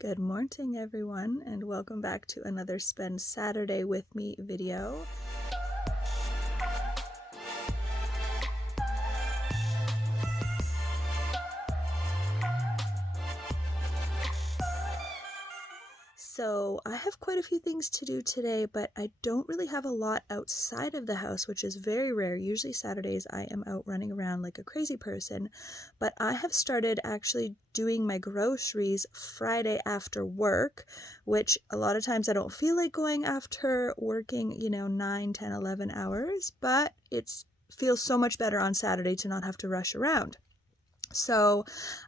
Good morning, everyone, and welcome back to another Spend Saturday with Me video. So I have quite a few things to do today, but I don't really have a lot outside of the house, which is very rare. Usually Saturdays I am out running around like a crazy person, but I have started actually doing my groceries Friday after work, which a lot of times I don't feel like going after working, 9, 10, 11 hours, but it feels so much better on Saturday to not have to rush around. So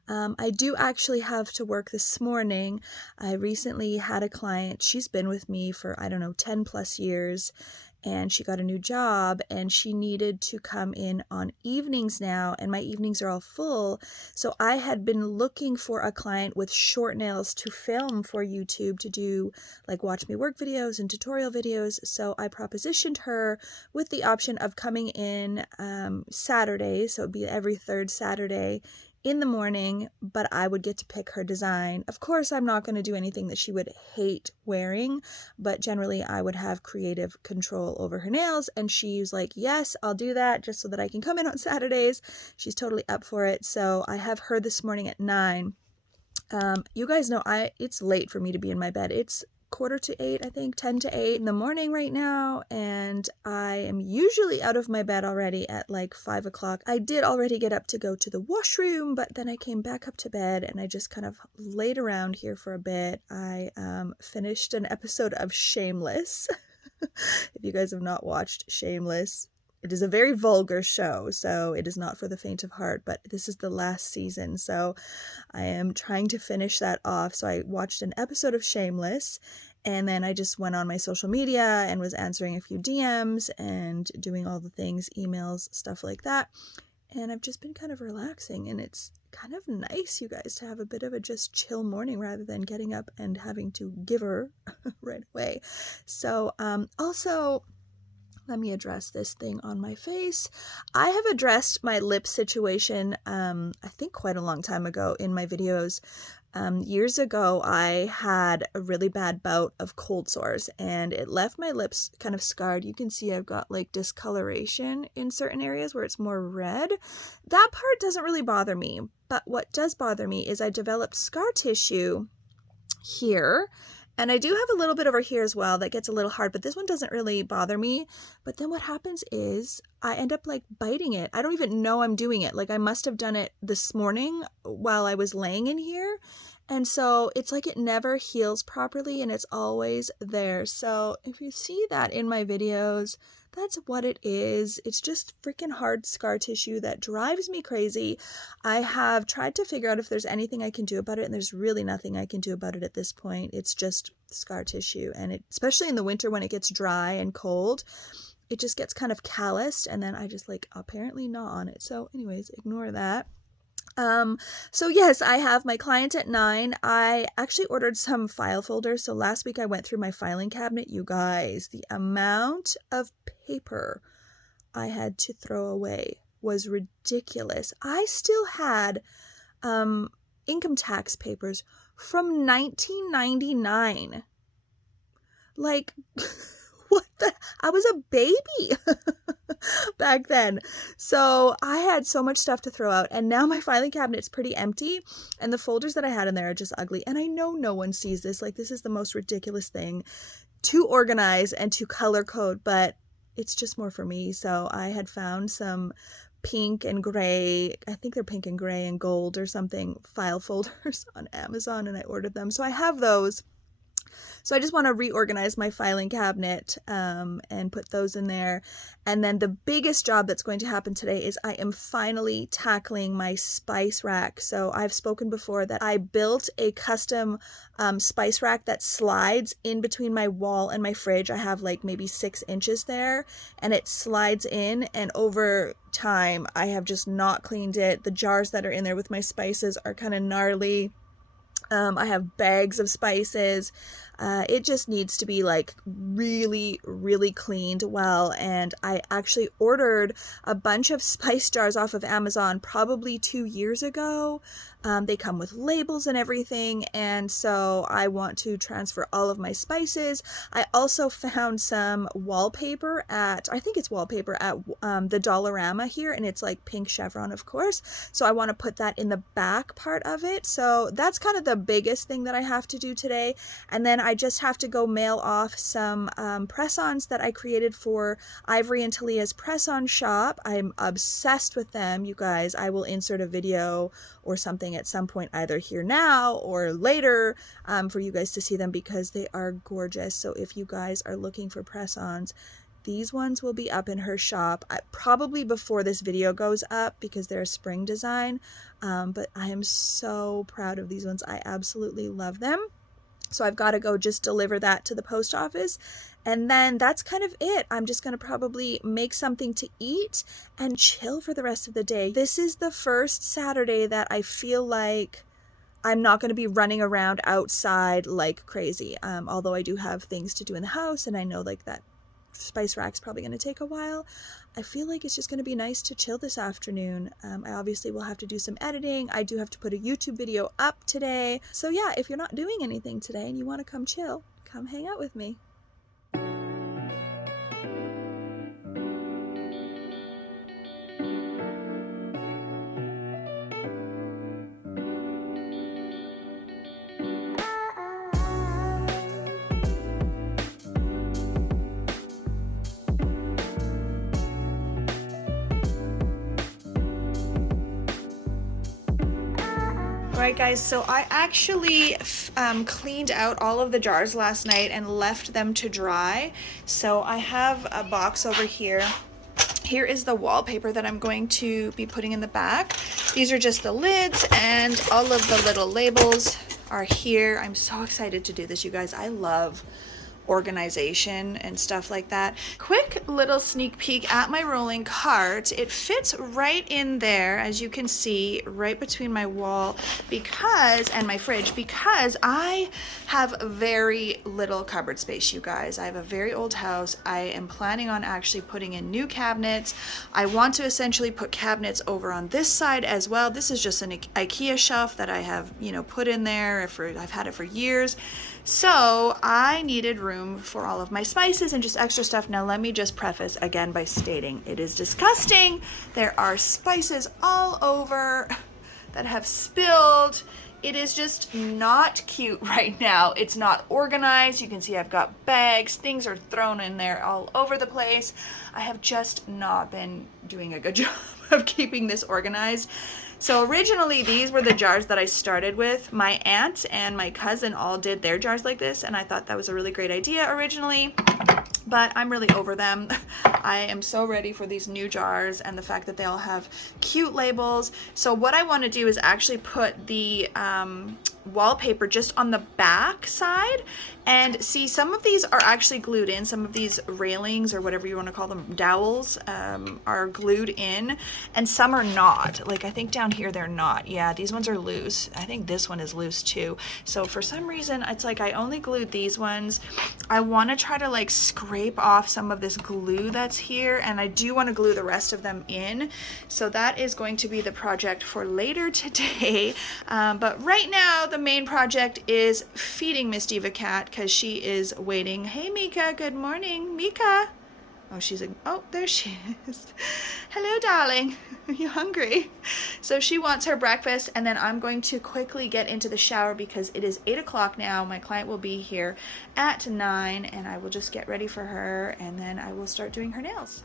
I do actually have to work this morning. I recently had a client. She's been with me for, 10 plus years, and she got a new job and she needed to come in on evenings now, and my evenings are all full. So I had been looking for a client with short nails to film for YouTube, to do like watch me work videos and tutorial videos. So I propositioned her with the option of coming in Saturday, so it'd be every third Saturday in the morning, but I would get to pick her design. Of course, I'm not going to do anything that she would hate wearing, but generally I would have creative control over her nails, and she's like, yes, I'll do that just so that I can come in on Saturdays. She's totally up for it. So I have her this morning at 9. You guys know it's late for me to be in my bed. It's 7:45, I think, 10 to 8 in the morning right now, and I am usually out of my bed already at like 5 o'clock. I did already get up to go to the washroom, but then I came back up to bed and I just kind of laid around here for a bit. I finished an episode of Shameless. If you guys have not watched Shameless, it is a very vulgar show, so it is not for the faint of heart, but this is the last season, so I am trying to finish that off. So I watched an episode of Shameless, and then I just went on my social media and was answering a few DMs and doing all the things, emails, stuff like that. And I've just been kind of relaxing, and it's kind of nice, you guys, to have a bit of a just chill morning rather than getting up and having to give her right away. So also, let me address this thing on my face. I have addressed my lip situation, I think quite a long time ago in my videos. Years ago, I had a really bad bout of cold sores, and it left my lips kind of scarred. You can see I've got like discoloration in certain areas where it's more red. That part doesn't really bother me, but what does bother me is I developed scar tissue here. And I do have a little bit over here as well that gets a little hard, but this one doesn't really bother me. But then what happens is I end up like biting it. I don't even know I'm doing it. Like I must have done it this morning while I was laying in here. And so it's like it never heals properly, and it's always there. So if you see that in my videos, that's what it is. It's just freaking hard scar tissue that drives me crazy. I have tried to figure out if there's anything I can do about it, and there's really nothing I can do about it at this point. It's just scar tissue, and especially in the winter when it gets dry and cold, it just gets kind of calloused, and then I just like apparently gnaw on it. So anyways, ignore that. So yes, I have my client at 9. I actually ordered some file folders. So last week I went through my filing cabinet. You guys, the amount of paper I had to throw away was ridiculous. I still had income tax papers from 1999. Like, what the? I was a baby back then. So I had so much stuff to throw out, and now my filing cabinet's pretty empty, and the folders that I had in there are just ugly. And I know no one sees this. Like, this is the most ridiculous thing to organize and to color code, but it's just more for me. So I had found some pink and gray, I think they're pink and gray and gold or something, file folders on Amazon, and I ordered them. So I have those. So I just want to reorganize my filing cabinet and put those in there. And then the biggest job that's going to happen today is I am finally tackling my spice rack. So I've spoken before that I built a custom spice rack that slides in between my wall and my fridge. I have like maybe 6 inches there, and it slides in, and over time I have just not cleaned it. The jars that are in there with my spices are kind of gnarly. I have bags of spices. It just needs to be like really, really cleaned well. And I actually ordered a bunch of spice jars off of Amazon probably 2 years ago. They come with labels and everything, and so I want to transfer all of my spices. I also found some wallpaper at, I think it's wallpaper at the Dollarama here, and it's like pink chevron, of course. So I want to put that in the back part of it. So that's kind of the biggest thing that I have to do today. And then I just have to go mail off some press-ons that I created for Ivory and Talia's press-on shop. I'm obsessed with them, you guys. I will insert a video or something at some point, either here now or later, for you guys to see them, because they are gorgeous. So if you guys are looking for press-ons, these ones will be up in her shop probably before this video goes up, because they're a spring design. But I am so proud of these ones. I absolutely love them. So I've got to go just deliver that to the post office. And then that's kind of it. I'm just going to probably make something to eat and chill for the rest of the day. This is the first Saturday that I feel like I'm not going to be running around outside like crazy. Although I do have things to do in the house, and I know like that spice rack's probably going to take a while. I feel like it's just going to be nice to chill this afternoon. I obviously will have to do some editing. I do have to put a YouTube video up today. So yeah, if you're not doing anything today and you want to come chill, come hang out with me. Alright guys, so I actually cleaned out all of the jars last night and left them to dry. So I have a box over here. Here is the wallpaper that I'm going to be putting in the back. These are just the lids, and all of the little labels are here. I'm so excited to do this, you guys. I love organization and stuff like that. Quick little sneak peek at my rolling cart. It fits right in there, as you can see, right between my wall and my fridge, because I have very little cupboard space, you guys. I have a very old house. I am planning on actually putting in new cabinets. I want to essentially put cabinets over on this side as well. This is just an IKEA shelf that I have, you know, put in there I've had it for years. So I needed room for all of my spices and just extra stuff. Now let me just preface again by stating it is disgusting. There are spices all over that have spilled. It is just not cute right now. It's not organized. You can see I've got bags. Things are thrown in there all over the place. I have just not been doing a good job of keeping this organized. So originally these were the jars that I started with. My aunt and my cousin all did their jars like this, and I thought that was a really great idea originally, but I'm really over them. I am so ready for these new jars and the fact that they all have cute labels. So what I want to do is actually put the wallpaper just on the back side, and see, some of these are actually glued in. Some of these railings, or whatever you want to call them, dowels, are glued in, and some are not. Like I think down here they're not. Yeah, these ones are loose. I think this one is loose too. So for some reason it's like I only glued these ones. I want to try to like scrape off some of this glue that's here, and I do want to glue the rest of them in. So that is going to be the project for later today. But right now the main project is feeding Miss Diva Cat, because she is waiting. Hey Mika, good morning. Mika. Oh, oh, there she is. Hello, darling. Are you hungry? So she wants her breakfast, and then I'm going to quickly get into the shower because it is 8 o'clock now. My client will be here at 9, and I will just get ready for her, and then I will start doing her nails.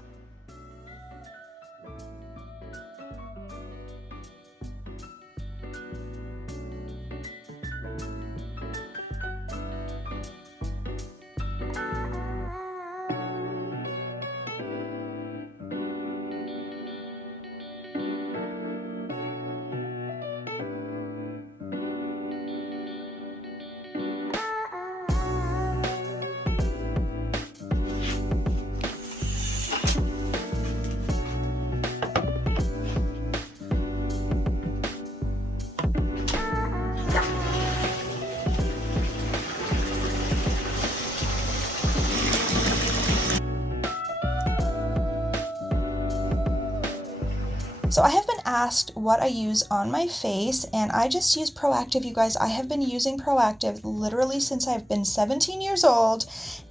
So I have been asked what I use on my face, and I just use Proactive, you guys. I have been using Proactive literally since I've been 17 years old,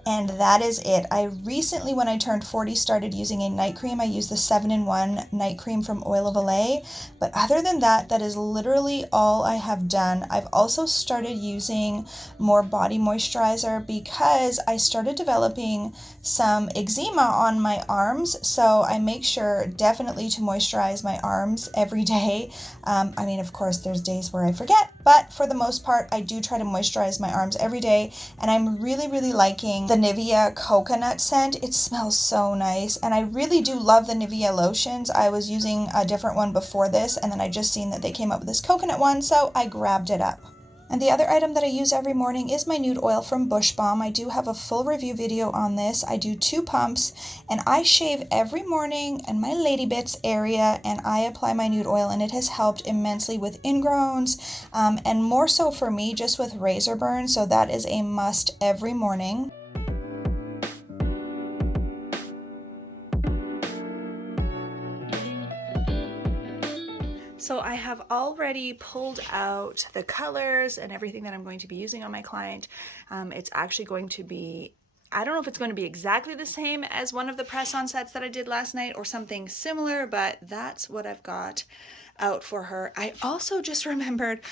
and that is it. I recently, when I turned 40, started using a night cream. I use the 7-in-1 night cream from Oil of Olay, but other than that, that is literally all I have done. I've also started using more body moisturizer because I started developing some eczema on my arms, so I make sure definitely to moisturize my arms every day. I mean, of course, there's days where I forget, but for the most part, I do try to moisturize my arms every day, and I'm really liking the Nivea coconut scent. It smells so nice, and I really do love the Nivea lotions. I was using a different one before this, and then I just seen that they came up with this coconut one, so I grabbed it up. And the other item that I use every morning is my nude oil from Bush Balm. I do have a full review video on this. I do 2 pumps, and I shave every morning in my lady bits area, and I apply my nude oil, and it has helped immensely with ingrowns, and more so for me just with razor burn, so that is a must every morning. So I have already pulled out the colors and everything that I'm going to be using on my client. It's actually going to be, I don't know if it's going to be exactly the same as one of the press-on sets that I did last night or something similar, but that's what I've got out for her. I also just remembered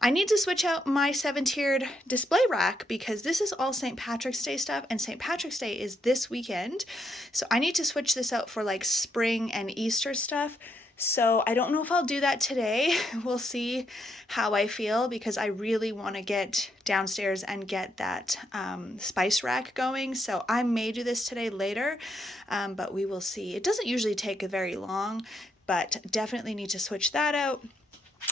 I need to switch out my 7-tiered display rack because this is all St. Patrick's Day stuff, and St. Patrick's Day is this weekend. So I need to switch this out for like spring and Easter stuff. So I don't know if I'll do that today. We'll see how I feel because I really want to get downstairs and get that spice rack going. So I may do this today later, but we will see. It doesn't usually take very long, but definitely need to switch that out.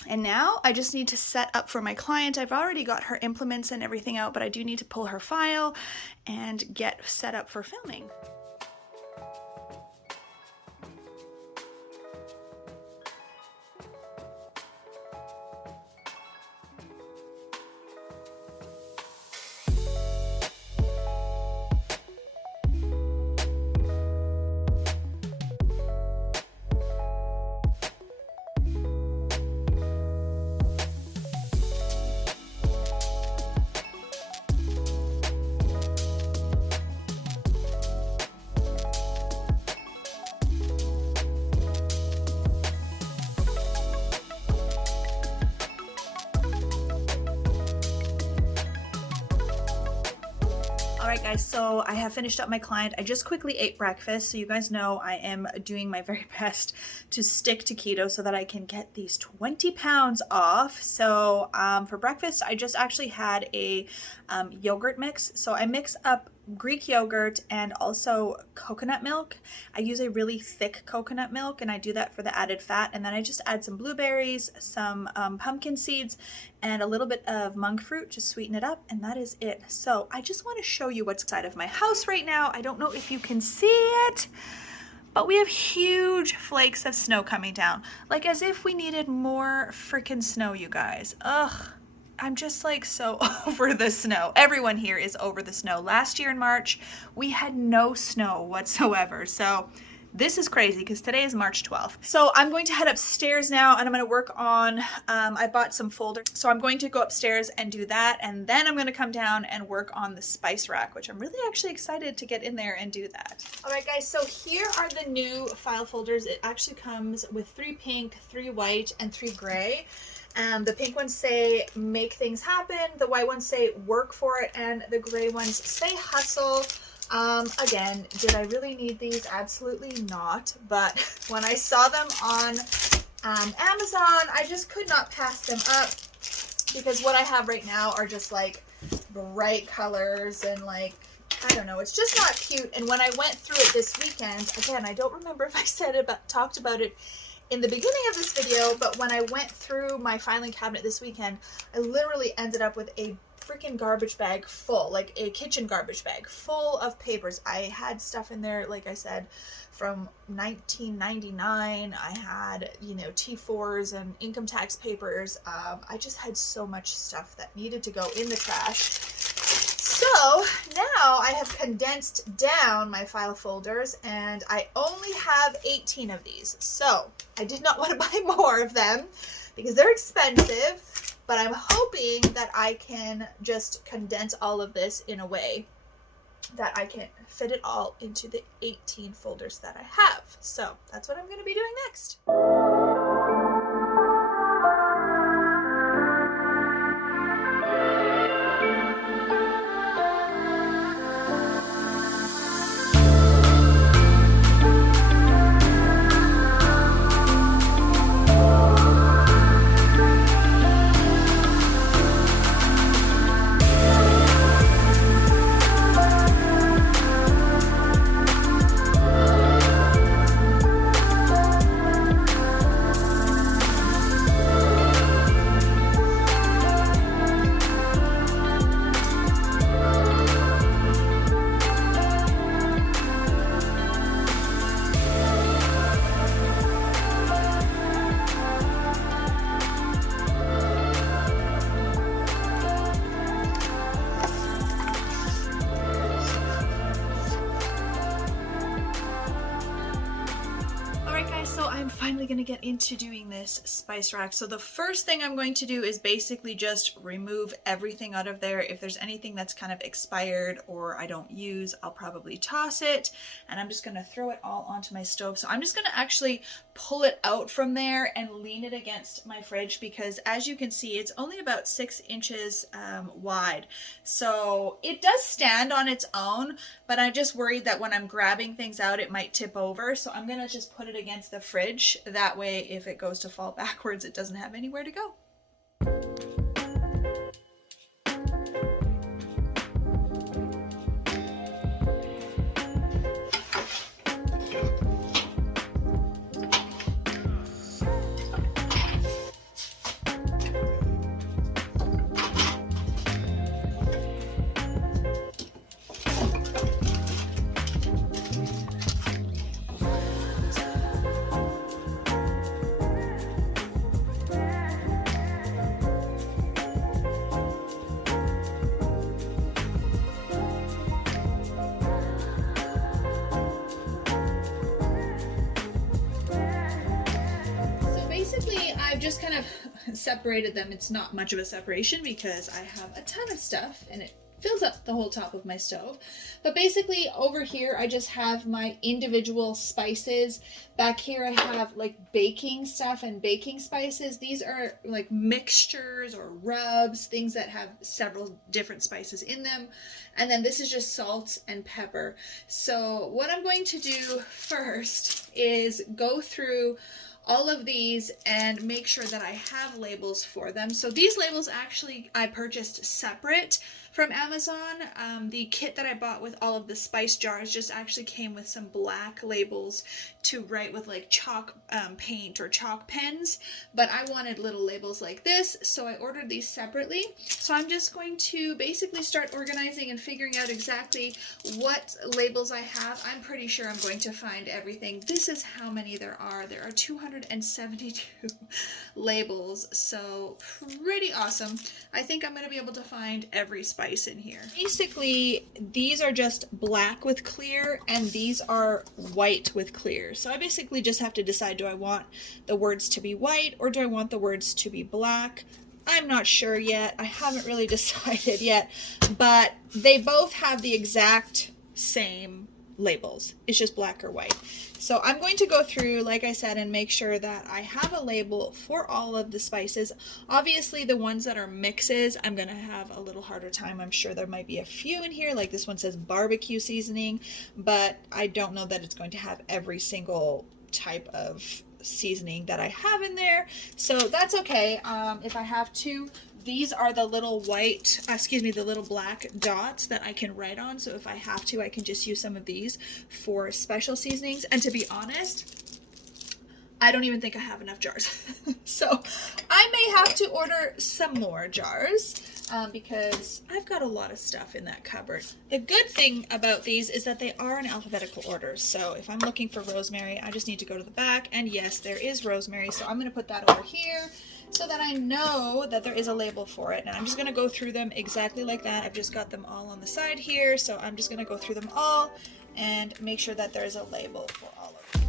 And now I just need to set up for my client. I've already got her implements and everything out, but I do need to pull her file and get set up for filming. Alright guys, so I have finished up my client. I just quickly ate breakfast, so you guys know I am doing my very best to stick to keto so that I can get these 20 pounds off. So for breakfast, I just actually had a yogurt mix. So I mix up Greek yogurt and also coconut milk. I use a really thick coconut milk, and I do that for the added fat, and then I just add some blueberries, some pumpkin seeds, and a little bit of monk fruit to sweeten it up, and that is it. So I just want to show you what's inside of my house right now. I don't know if you can see it, but we have huge flakes of snow coming down, like as if we needed more freaking snow, you guys. Ugh. I'm just like so over the snow. Everyone here is over the snow. Last year in March, we had no snow whatsoever. So this is crazy because today is March 12th. So I'm going to head upstairs now and I'm going to work on, I bought some folders. So I'm going to go upstairs and do that. And then I'm going to come down and work on the spice rack, which I'm really actually excited to get in there and do that. All right, guys. So here are the new file folders. It actually comes with 3 pink, 3 white, and 3 gray. The pink ones say make things happen, the white ones say work for it, and the gray ones say hustle. Again, did I really need these? Absolutely not. But when I saw them on Amazon, I just could not pass them up because what I have right now are just like bright colors and like, I don't know, it's just not cute. And when I went through it this weekend, again, I don't remember if I talked about it in the beginning of this video, but when I went through my filing cabinet this weekend, I literally ended up with a freaking garbage bag full, like a kitchen garbage bag full of papers. I had stuff in there, like I said, from 1999. I had, you know, T4s and income tax papers. I just had so much stuff that needed to go in the trash. So now I have condensed down my file folders and I only have 18 of these. So I did not want to buy more of them because they're expensive, but I'm hoping that I can just condense all of this in a way that I can fit it all into the 18 folders that I have. So that's what I'm going to be doing next. Finally going to get into doing this spice rack. So the first thing I'm going to do is basically just remove everything out of there. If there's anything that's kind of expired or I don't use, I'll probably toss it, and I'm just going to throw it all onto my stove. So I'm just going to actually pull it out from there and lean it against my fridge because, as you can see, it's only about 6 inches wide. So it does stand on its own, but I'm just worried that when I'm grabbing things out it might tip over. So I'm going to just put it against the fridge. That way, if it goes to fall backwards, it doesn't have anywhere to go. I've just kind of separated them. It's not much of a separation because I have a ton of stuff and it fills up the whole top of my stove. But basically over here I just have my individual spices. Back here I have like baking stuff and baking spices. These are like mixtures or rubs, things that have several different spices in them. And then this is just salt and pepper. So what I'm going to do first is go through all of these and make sure that I have labels for them. So these labels actually I purchased separate from Amazon. The kit that I bought with all of the spice jars just actually came with some black labels to write with like chalk paint or chalk pens, but I wanted little labels like this, so I ordered these separately. So I'm just going to basically start organizing and figuring out exactly what labels I have. I'm pretty sure I'm going to find everything. This is how many there are. There are 272 labels, so pretty awesome. I think I'm going to be able to find every spice in here. Basically, these are just black with clear, and these are white with clear. So I basically just have to decide, do I want the words to be white or do I want the words to be black? I'm not sure yet. I haven't really decided yet, but they both have the exact same labels. It's just black or white. So I'm going to go through, like I said, and make sure that I have a label for all of the spices. Obviously, the ones that are mixes, I'm going to have a little harder time. I'm sure there might be a few in here, like this one says barbecue seasoning, but I don't know that it's going to have every single type of seasoning that I have in there. So that's okay. If I have to, these are the little white, the little black dots that I can write on. So if I have to, I can just use some of these for special seasonings. And to be honest, I don't even think I have enough jars. So I may have to order some more jars because I've got a lot of stuff in that cupboard. The good thing about these is that they are in alphabetical order. So if I'm looking for rosemary, I just need to go to the back, and yes, there is rosemary. So I'm going to put that over here. so that I know that there is a label for it. And I'm just going to go through them exactly like that. I've just got them all on the side here, so I'm just going to go through them all and make sure that there is a label for all of them.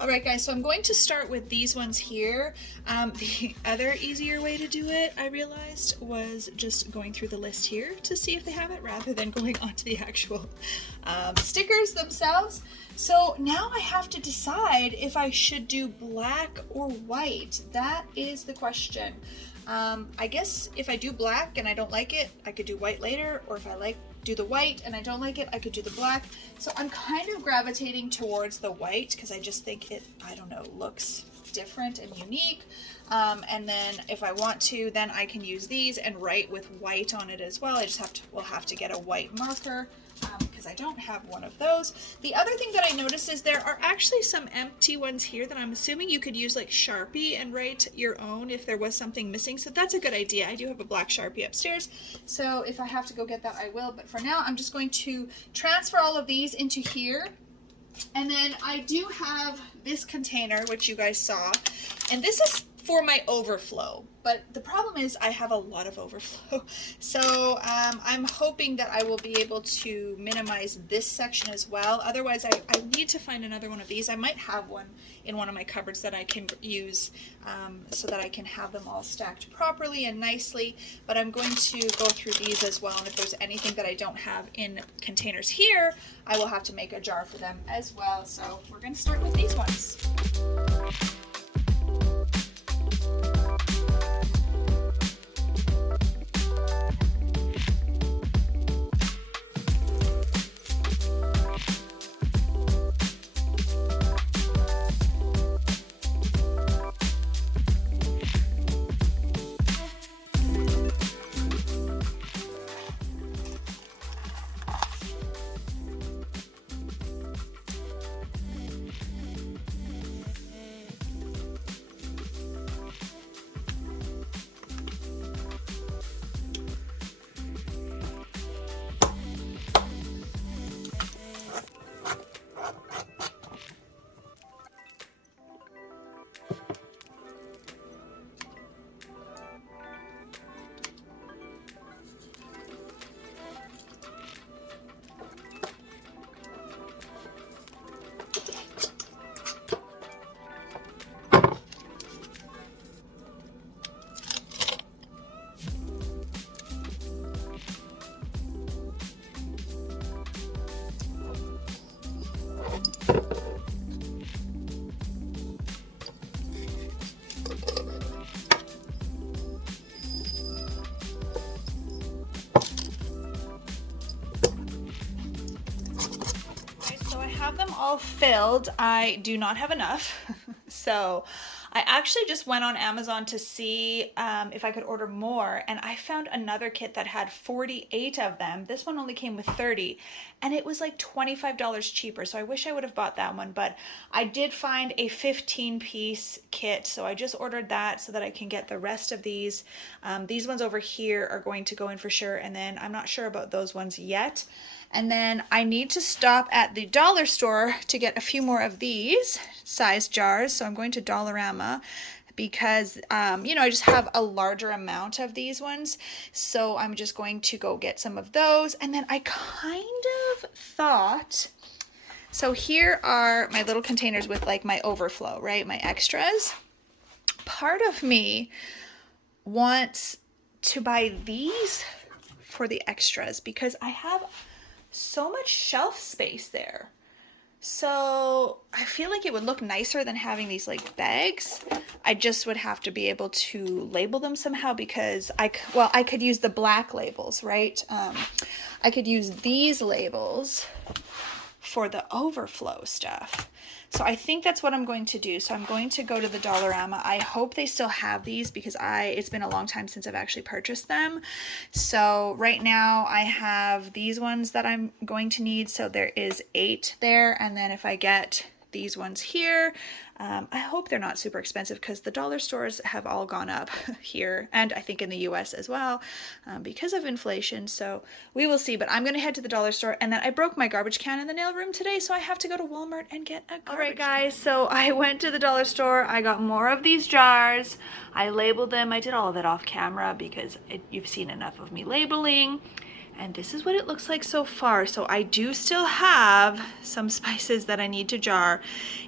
Alright guys, so I'm going to start with these ones here. The other easier way to do it, I realized, was just going through the list here to see if they have it rather than going onto the actual stickers themselves. So now I have to decide if I should do black or white. That is the question. I guess if I do black and I don't like it, I could do white later, or if I do the white and I don't like it, I could do the black. So I'm kind of gravitating towards the white because I just think it, I don't know, looks different and unique. And then if I want to, then I can use these and write with white on it as well. I just will have to get a white marker because I don't have one of those. The other thing that I noticed is there are actually some empty ones here that I'm assuming you could use like Sharpie and write your own if there was something missing. So that's a good idea. I do have a black Sharpie upstairs, so if I have to go get that, I will. But for now, I'm just going to transfer all of these into here. And then I do have this container, which you guys saw, and this is for my overflow, but the problem is I have a lot of overflow. So I'm hoping that I will be able to minimize this section as well. Otherwise, I need to find another one of these. I might have one in one of my cupboards that I can use so that I can have them all stacked properly and nicely, but I'm going to go through these as well, and if there's anything that I don't have in containers here, I will have to make a jar for them as well. So we're going to start with these ones. Have them all filled. I do not have enough. So I actually just went on Amazon to see if I could order more, and I found another kit that had 48 of them. This one only came with 30, and it was like $25 cheaper, so I wish I would have bought that one, but I did find a 15-piece kit, so I just ordered that so that I can get the rest of these. These ones over here are going to go in for sure, and then I'm not sure about those ones yet. And then I need to stop at the dollar store to get a few more of these size jars. So I'm going to Dollarama because, you know, I just have a larger amount of these ones. So I'm just going to go get some of those. And then I kind of thought, so here are my little containers with like my overflow, right? My extras. Part of me wants to buy these for the extras because I have so much shelf space there. So I feel like it would look nicer than having these like bags. I just would have to be able to label them somehow because I could use the black labels, right? I could use these labels for the overflow stuff. So I think that's what I'm going to do. So I'm going to go to the Dollarama. I hope they still have these because it's been a long time since I've actually purchased them. So right now I have these ones that I'm going to need. So there is 8 there. And then if I get these ones here. I hope they're not super expensive because the dollar stores have all gone up here, and I think in the US as well, because of inflation. So we will see, but I'm gonna head to the dollar store. And then I broke my garbage can in the nail room today, so I have to go to Walmart and get a garbage can. All right guys, so I went to the dollar store. I got more of these jars. I labeled them. I did all of it off camera because you've seen enough of me labeling. And this is what it looks like so far. So I do still have some spices that I need to jar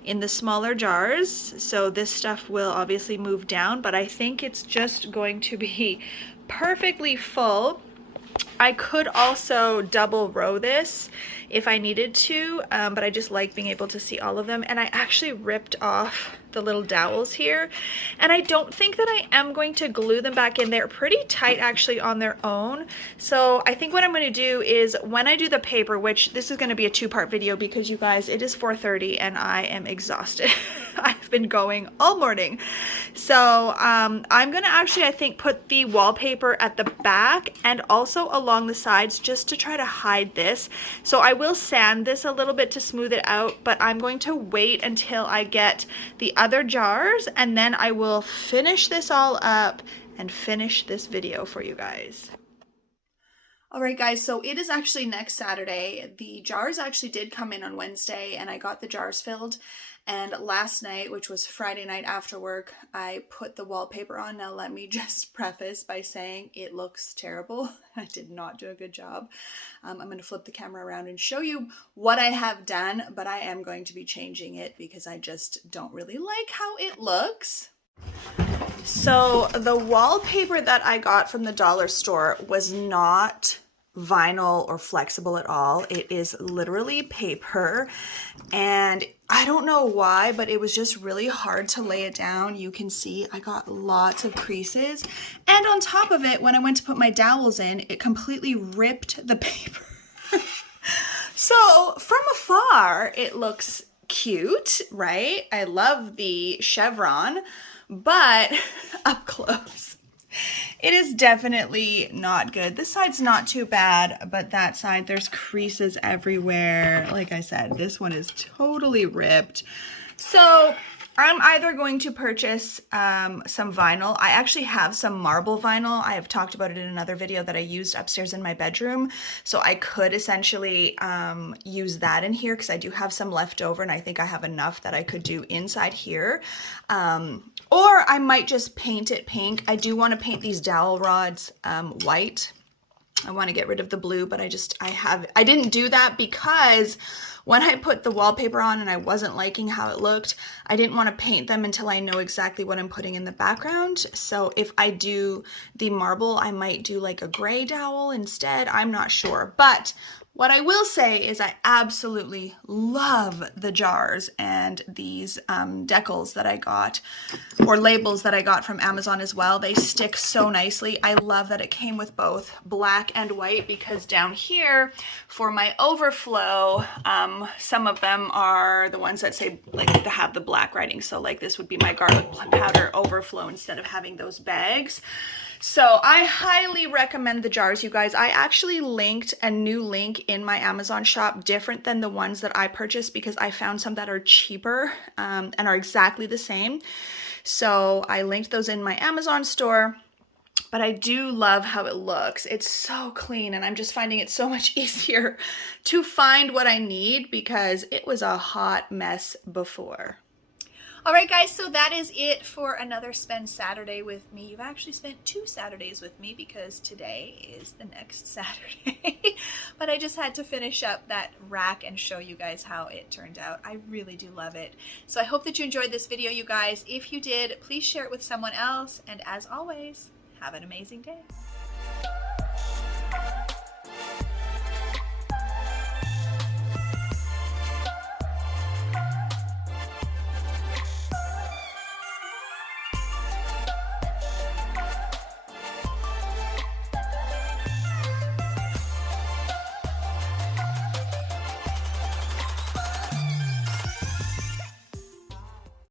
in the smaller jars. So this stuff will obviously move down, but I think it's just going to be perfectly full. I could also double row this if I needed to, but I just like being able to see all of them. And I actually ripped off the little dowels here, and I don't think that I am going to glue them back in. They're pretty tight actually on their own. So I think what I'm going to do is when I do the paper, which this is going to be a two-part video because you guys, it is 4:30 and I am exhausted. I've been going all morning. So I'm going to actually, I think, put the wallpaper at the back and also along the sides just to try to hide this. So I will sand this a little bit to smooth it out, but I'm going to wait until I get the other jars, and then I will finish this all up and finish this video for you guys. All right guys, so it is actually next Saturday. The jars actually did come in on Wednesday and I got the jars filled. And last night, which was Friday night after work, I put the wallpaper on. Now let me just preface by saying it looks terrible. I did not do a good job. I'm going to flip the camera around and show you what I have done, but I am going to be changing it because I just don't really like how it looks. So the wallpaper that I got from the dollar store was not vinyl or flexible at all. It is literally paper, and I don't know why, but it was just really hard to lay it down. You can see I got lots of creases, and on top of it, when I went to put my dowels in, it completely ripped the paper. So from afar, it looks cute, right? I love the chevron, but up close, it is definitely not good. This side's not too bad, but that side, there's creases everywhere. Like I said, this one is totally ripped. So I'm either going to purchase some vinyl. I actually have some marble vinyl. I have talked about it in another video that I used upstairs in my bedroom. So I could essentially use that in here because I do have some left over, and I think I have enough that I could do inside here. Or I might just paint it pink. I do want to paint these dowel rods white. I want to get rid of the blue, but I didn't do that because when I put the wallpaper on and I wasn't liking how it looked, I didn't want to paint them until I know exactly what I'm putting in the background. So if I do the marble, I might do like a gray dowel instead. I'm not sure. But what I will say is I absolutely love the jars and these decals that I got, or labels that I got from Amazon as well. They stick so nicely. I love that it came with both black and white, because down here for my overflow, some of them are the ones that say, like, they have the black writing. So like this would be my garlic powder overflow instead of having those bags. So I highly recommend the jars, you guys. I actually linked a new link in my Amazon shop, different than the ones that I purchased, because I found some that are cheaper and are exactly the same. So I linked those in my Amazon store. But I do love how it looks. It's so clean, and I'm just finding it so much easier to find what I need because it was a hot mess before. All right, guys, so that is it for another Spend Saturday with me. You've actually spent 2 Saturdays with me because today is the next Saturday. But I just had to finish up that rack and show you guys how it turned out. I really do love it. So I hope that you enjoyed this video, you guys. If you did, please share it with someone else. And as always, have an amazing day.